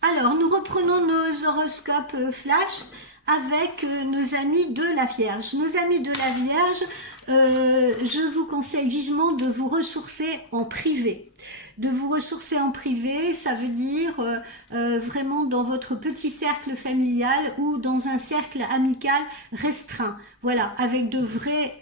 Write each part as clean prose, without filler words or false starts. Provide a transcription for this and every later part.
Alors, nous reprenons nos horoscopes flash avec nos amis de la Vierge. Nos amis de la Vierge, je vous conseille vivement de vous ressourcer en privé. De vous ressourcer en privé, ça veut dire vraiment dans votre petit cercle familial ou dans un cercle amical restreint. Voilà, avec de vrais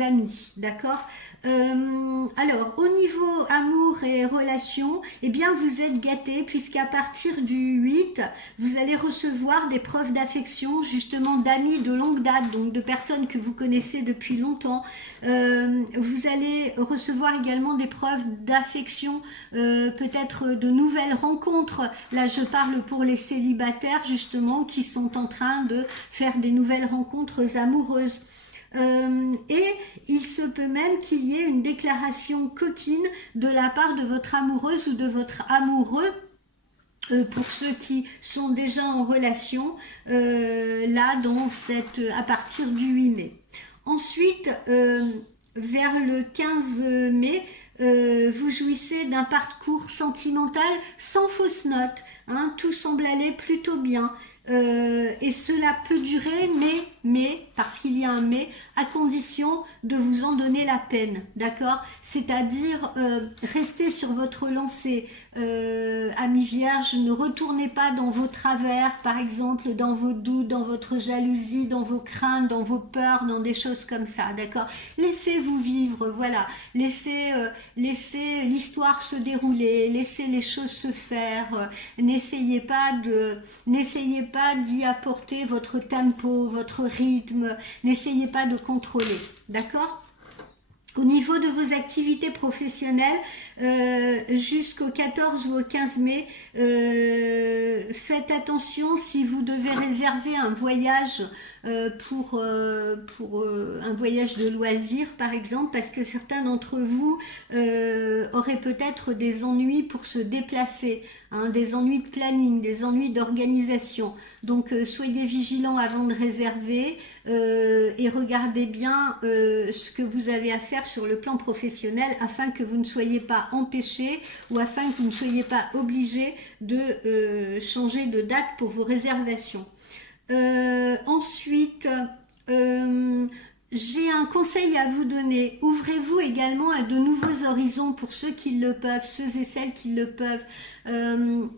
amis, d'accord. Alors, au niveau amour et relations, eh bien, vous êtes gâtés puisqu'à partir du 8, vous allez recevoir des preuves d'affection, justement d'amis de longue date, donc de personnes que vous connaissez depuis longtemps. Vous allez recevoir également des preuves d'affection, peut-être de nouvelles rencontres. Là, je parle pour les célibataires, justement, qui sont en train de faire des nouvelles rencontres amoureuses. Et il se peut même qu'il y ait une déclaration coquine de la part de votre amoureuse ou de votre amoureux, pour ceux qui sont déjà en relation, là à partir du 8 mai. Ensuite, vers le 15 mai, vous jouissez d'un parcours sentimental sans fausse note, hein, tout semble aller plutôt bien. Et cela peut durer, mais, parce qu'il y a un mais, à condition de vous en donner la peine, d'accord? C'est-à-dire, restez sur votre lancée, amis vierges, ne retournez pas dans vos travers, par exemple, dans vos doutes, dans votre jalousie, dans vos craintes, dans vos peurs, dans des choses comme ça, d'accord? Laissez-vous vivre, voilà, laissez l'histoire se dérouler, laissez les choses se faire, n'essayez pas d'y apporter votre tempo, votre rythme, n'essayez pas de contrôler, d'accord? Au niveau de vos activités professionnelles, jusqu'au 14 ou au 15 mai, faites attention si vous devez réserver un voyage pour un voyage de loisirs par exemple, parce que certains d'entre vous auraient peut-être des ennuis pour se déplacer, hein, des ennuis de planning, des ennuis d'organisation. Donc soyez vigilants avant de réserver et regardez bien ce que vous avez à faire sur le plan professionnel afin que vous ne soyez pas empêché ou afin que vous ne soyez pas obligé de changer de date pour vos réservations. Ensuite, j'ai un conseil à vous donner. Ouvrez-vous également à de nouveaux horizons pour ceux qui le peuvent, ceux et celles qui le peuvent.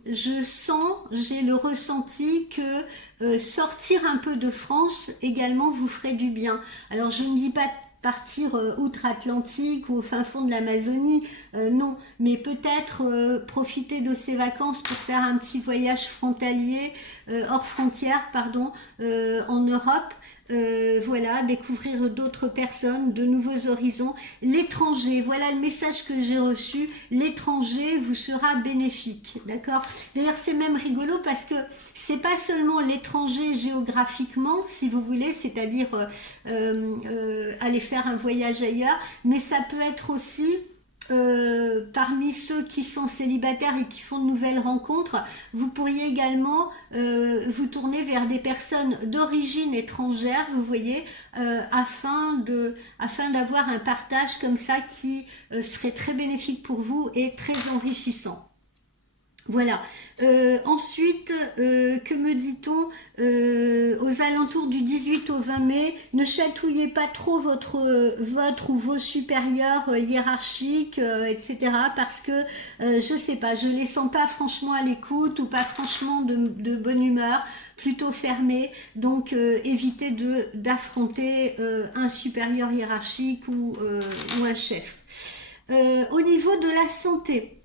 J'ai le ressenti que sortir un peu de France également vous ferait du bien. Alors je ne dis pas partir outre-Atlantique ou au fin fond de l'Amazonie, non, mais peut-être profiter de ces vacances pour faire un petit voyage frontalier, hors frontières, pardon, en Europe. Voilà, découvrir d'autres personnes, de nouveaux horizons. L'étranger, voilà le message que j'ai reçu, l'étranger vous sera bénéfique, d'accord? D'ailleurs, c'est même rigolo parce que c'est pas seulement l'étranger géographiquement, si vous voulez, c'est-à-dire aller faire un voyage ailleurs, mais ça peut être aussi parmi ceux qui sont célibataires et qui font de nouvelles rencontres, vous pourriez également vous tourner vers des personnes d'origine étrangère, vous voyez, afin d'avoir un partage comme ça qui serait très bénéfique pour vous et très enrichissant. Voilà. Ensuite, que me dit-on aux alentours du 18 au 20 mai, ne chatouillez pas trop votre ou vos supérieurs hiérarchiques, etc. Parce que, je sais pas, je les sens pas franchement à l'écoute ou pas franchement de bonne humeur, plutôt fermés. Donc, évitez d'affronter un supérieur hiérarchique ou un chef. Au niveau de la santé,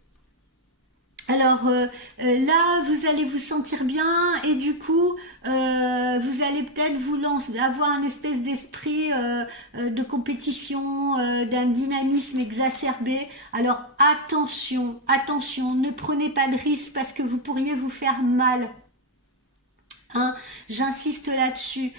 alors là, vous allez vous sentir bien et du coup, vous allez peut-être avoir un espèce d'esprit de compétition, d'un dynamisme exacerbé. Alors attention, ne prenez pas de risques parce que vous pourriez vous faire mal. Hein, j'insiste là-dessus.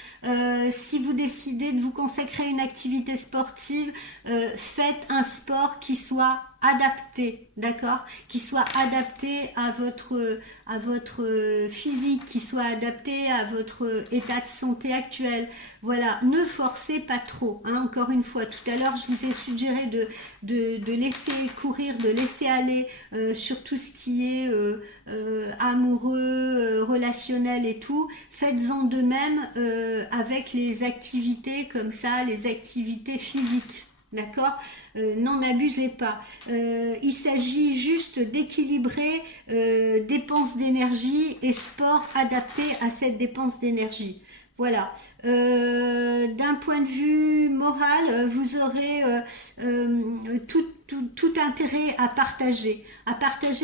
Si vous décidez de vous consacrer à une activité sportive, faites un sport qui soit adapté, d'accord, qui soit adapté à votre physique, qui soit adapté à votre état de santé actuel. Voilà, ne forcez pas trop, hein. Encore une fois, tout à l'heure je vous ai suggéré de laisser courir, de laisser aller sur tout ce qui est amoureux, relationnel et tout, faites-en de même avec les activités comme ça, les activités physiques. D'accord? N'en abusez pas. Il s'agit juste d'équilibrer dépenses d'énergie et sport adapté à cette dépense d'énergie. Voilà. D'un point de vue moral, vous aurez tout intérêt à partager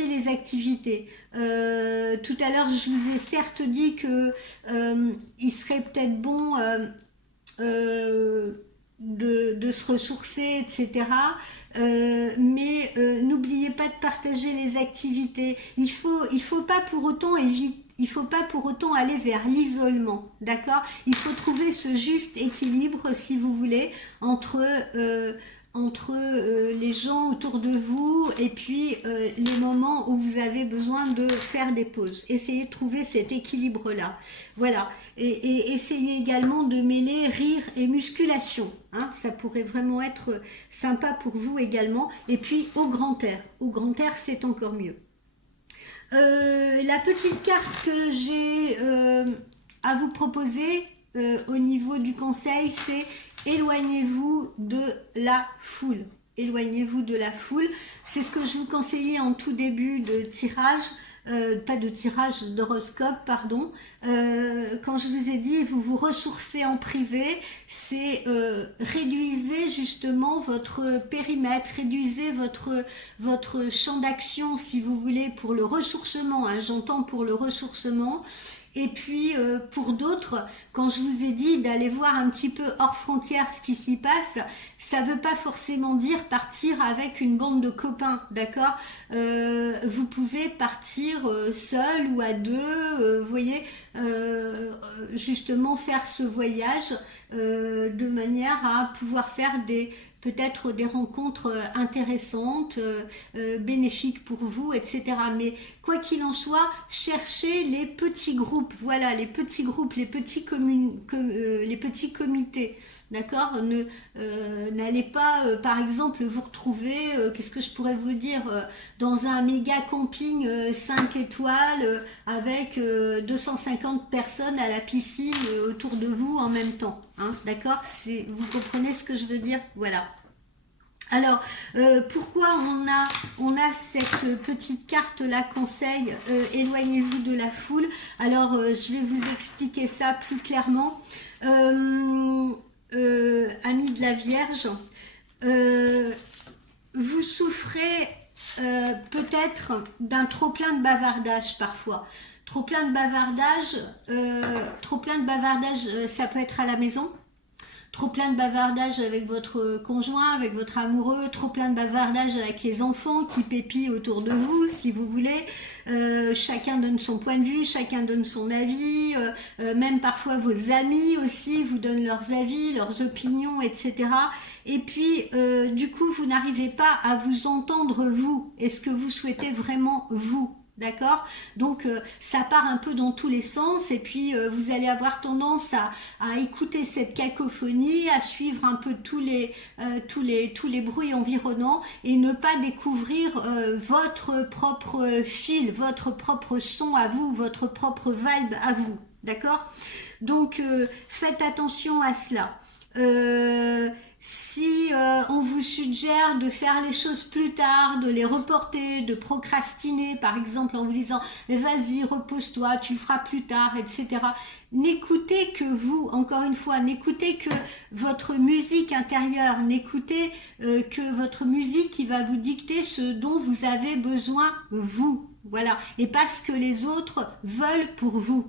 les activités. Tout à l'heure, je vous ai certes dit que il serait peut-être bon de se ressourcer, etc. Mais n'oubliez pas de partager les activités. Il faut pas pour autant éviter. Il faut pas pour autant aller vers l'isolement, d'accord? Il faut trouver ce juste équilibre, si vous voulez, entre les gens autour de vous et puis les moments où vous avez besoin de faire des pauses. Essayez de trouver cet équilibre-là. Voilà. Et essayez également de mêler rire et musculation. Hein, ça pourrait vraiment être sympa pour vous également. Et puis au grand air. Au grand air, c'est encore mieux. La petite carte que j'ai à vous proposer au niveau du conseil, c'est éloignez-vous de la foule. Éloignez-vous de la foule. C'est ce que je vous conseillais en tout début de tirage. Pas de tirage d'horoscope, pardon. Quand je vous ai dit, vous vous ressourcez en privé, c'est réduisez justement votre périmètre, réduisez votre champ d'action, si vous voulez, pour le ressourcement. Hein, j'entends pour le ressourcement. Et puis pour d'autres, quand je vous ai dit d'aller voir un petit peu hors frontière ce qui s'y passe, ça veut pas forcément dire partir avec une bande de copains, d'accord? Vous pouvez partir seul ou à deux, vous voyez, justement faire ce voyage de manière à pouvoir faire peut-être des rencontres intéressantes, bénéfiques pour vous, etc. Mais quoi qu'il en soit, cherchez les petits groupes, voilà, les petits groupes, les petits comités, d'accord? N'allez pas, par exemple, vous retrouver, qu'est-ce que je pourrais vous dire, dans un méga camping 5 étoiles avec 250 personnes à la piscine autour de vous en même temps. Hein, d'accord? Vous comprenez ce que je veux dire? Voilà. Alors, pourquoi on a cette petite carte là, conseil, éloignez-vous de la foule. Alors, je vais vous expliquer ça plus clairement. Amis de la Vierge, vous souffrez peut-être d'un trop plein de bavardage parfois. Trop plein de bavardage, ça peut être à la maison. Trop plein de bavardage avec votre conjoint, avec votre amoureux, trop plein de bavardage avec les enfants qui pépient autour de vous, si vous voulez. Chacun donne son point de vue, chacun donne son avis, même parfois vos amis aussi vous donnent leurs avis, leurs opinions, etc. Et puis, du coup, vous n'arrivez pas à vous entendre vous. Est-ce que vous souhaitez vraiment vous ? D'accord? Donc ça part un peu dans tous les sens et puis vous allez avoir tendance à écouter cette cacophonie, à suivre un peu tous les bruits environnants et ne pas découvrir votre propre fil, votre propre son à vous, votre propre vibe à vous. D'accord? Donc faites attention à cela. Si on vous suggère de faire les choses plus tard, de les reporter, de procrastiner, par exemple en vous disant vas-y repose-toi, tu le feras plus tard, etc. N'écoutez que vous, encore une fois, n'écoutez que votre musique intérieure, n'écoutez que votre musique qui va vous dicter ce dont vous avez besoin vous, voilà, et pas ce que les autres veulent pour vous.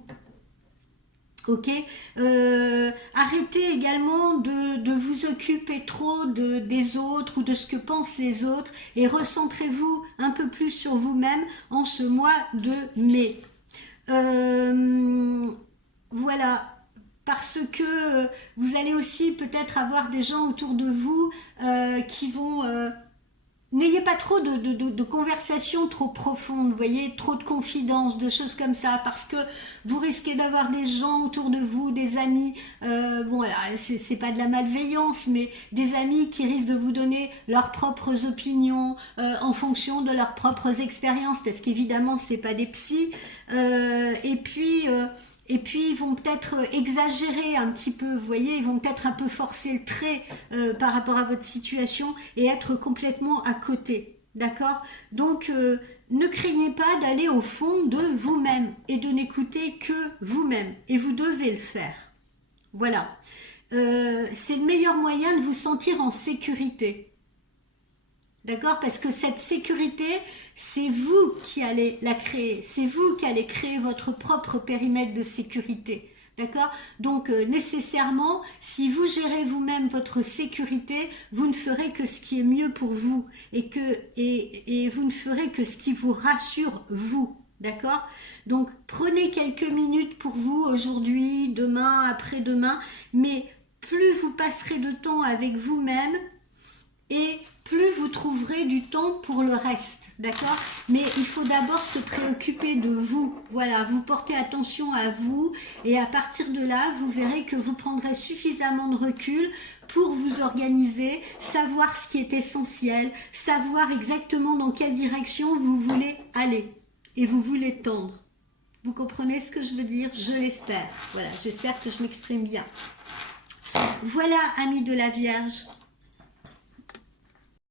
Ok, arrêtez également de vous occuper trop des autres ou de ce que pensent les autres et recentrez-vous un peu plus sur vous-même en ce mois de mai. Voilà, parce que vous allez aussi peut-être avoir des gens autour de vous qui vont n'ayez pas trop de conversations trop profondes, vous voyez, trop de confidences, de choses comme ça, parce que vous risquez d'avoir des gens autour de vous, des amis, bon voilà, c'est pas de la malveillance, mais des amis qui risquent de vous donner leurs propres opinions en fonction de leurs propres expériences, parce qu'évidemment c'est pas des psys, et puis ils vont peut-être exagérer un petit peu, vous voyez, ils vont peut-être un peu forcer le trait par rapport à votre situation et être complètement à côté, d'accord? Donc ne craignez pas d'aller au fond de vous-même et de n'écouter que vous-même, et vous devez le faire. Voilà. C'est le meilleur moyen de vous sentir en sécurité. D'accord? Parce que cette sécurité, c'est vous qui allez la créer. C'est vous qui allez créer votre propre périmètre de sécurité. D'accord? Donc nécessairement, si vous gérez vous-même votre sécurité, vous ne ferez que ce qui est mieux pour vous et vous ne ferez que ce qui vous rassure vous. D'accord? Donc prenez quelques minutes pour vous aujourd'hui, demain, après-demain, mais plus vous passerez de temps avec vous-même, et plus vous trouverez du temps pour le reste, d'accord? Mais il faut d'abord se préoccuper de vous, voilà, vous portez attention à vous, et à partir de là, vous verrez que vous prendrez suffisamment de recul pour vous organiser, savoir ce qui est essentiel, savoir exactement dans quelle direction vous voulez aller, et vous voulez tendre. Vous comprenez ce que je veux dire? Je l'espère. Voilà, j'espère que je m'exprime bien. Voilà, amis de la Vierge.